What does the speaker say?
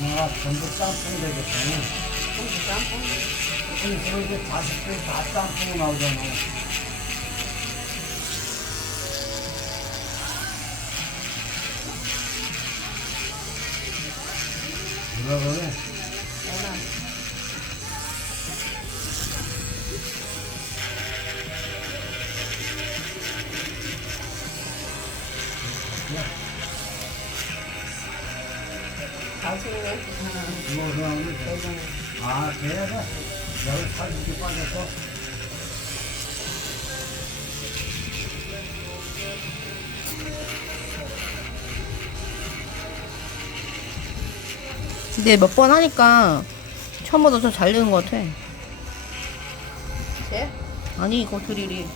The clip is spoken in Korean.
아, 전부 짬뽕 되겠다. 전부 짬뽕. 아니, 그럼 이제 자식들이 다 짬뽕 나오잖아. 뭐라 그래? 내가 자식을 이거 그냥 대전 아, 걔가 여기 살이 빠져서 근데 몇 번 하니까 처음보다 더 잘 되는 것 같아. 쟤? 아니, 이거 드릴이.